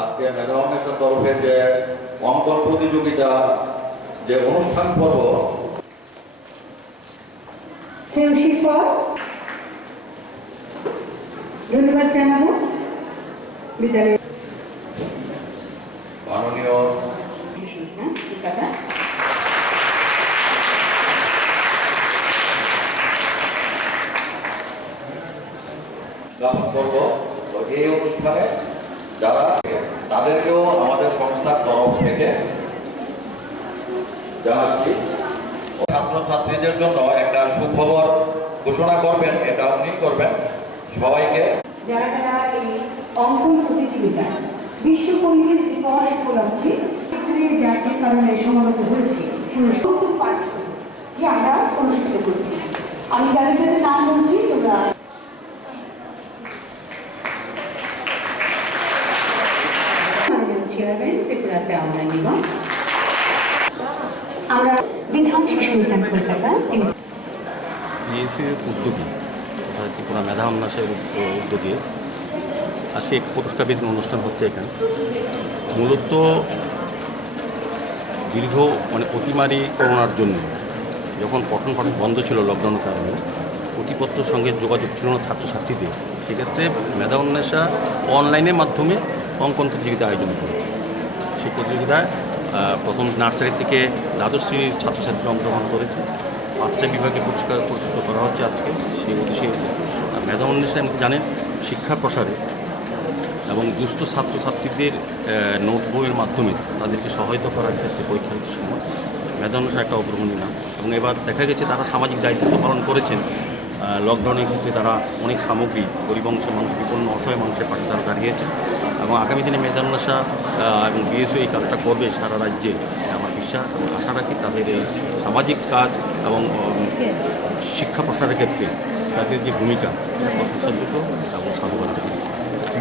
আজকে মেধা অন্বেষণ তরফে যে অঙ্কন প্রতিযোগিতা যে অনুষ্ঠান পর্ব ধন্যবাদ জানাবো বিদ্যালয় মাননীয় জ্ঞাপন করব। তো এই অনুষ্ঠানে যারা তাদেরকেও আমাদের সংস্থার তরফ থেকে জানাচ্ছি ছাত্রছাত্রীদের জন্য একটা সুখবর ঘোষণা করবেন, এটা উনি করবেন সবাইকে। যারা যারা এই অঙ্কন প্রতিযোগিতা বিশ্ব পরিবেশ দিবস উপলক্ষে জাতীয় কারণে সমাগত হয়েছে পাঠ যে আমরা অনুষ্ঠিত করছি। আমি যাদের যাদের নাম বলছি তোমরা চেয়ারম্যান ত্রিপুরাতে আমরা নিলাম। আমরা বিধান শিশু উদ্যান কলকাতা বিএসসির উদ্যোগী ত্রিপুরা মেধা অন্বেষণের উদ্যোগে আজকে এক পুরস্কার বিতরণ অনুষ্ঠান হচ্ছে এখানে। মূলত দীর্ঘ অতিমারি করোনার জন্য যখন পঠন পাঠন বন্ধ ছিল লকডাউনের কারণে, প্রতিপত্রের সঙ্গে যোগাযোগ ছিল না ছাত্রছাত্রীদের, সেক্ষেত্রে মেধা অন্বেষণ অনলাইনের মাধ্যমে অঙ্কন প্রতিযোগিতা আয়োজন করেছে। সেই প্রতিযোগিতায় প্রথম নার্সারি থেকে দ্বাদশ শ্রেণীর ছাত্রছাত্রীরা অংশগ্রহণ করেছে। 5টা বিভাগে পুরস্কৃত করা হচ্ছে আজকে। সেই উদ্দেশ্যে মেধা অন্বেষণ জানেন শিক্ষা প্রসারে এবং দুস্থ ছাত্রছাত্রীদের নোট বইয়ের মাধ্যমে তাদেরকে সহায়তা করার ক্ষেত্রে পরীক্ষার সময় মেধা অন্বেষণ একটা অগ্রগণ্য নাম। এবং এবার দেখা গেছে তারা সামাজিক দায়িত্ব পালন করেছেন। লকডাউনের ক্ষেত্রে তারা অনেক সামগ্রী গরিব অংশের মানুষ, বিপন্ন অসহায় মানুষের পাশে তারা দাঁড়িয়েছে এবং আগামী দিনে মেধা অন্বেষণ এবং বিএসও এই কাজটা করবে সারা রাজ্যে আমার বিশ্বাস এবং আশা রাখি। তাদের এই সামাজিক কাজ এবং শিক্ষা প্রসারের ক্ষেত্রে তাদের যে ভূমিকা প্রশংসাযোগ্য এবং সাধুবাদ জানাই।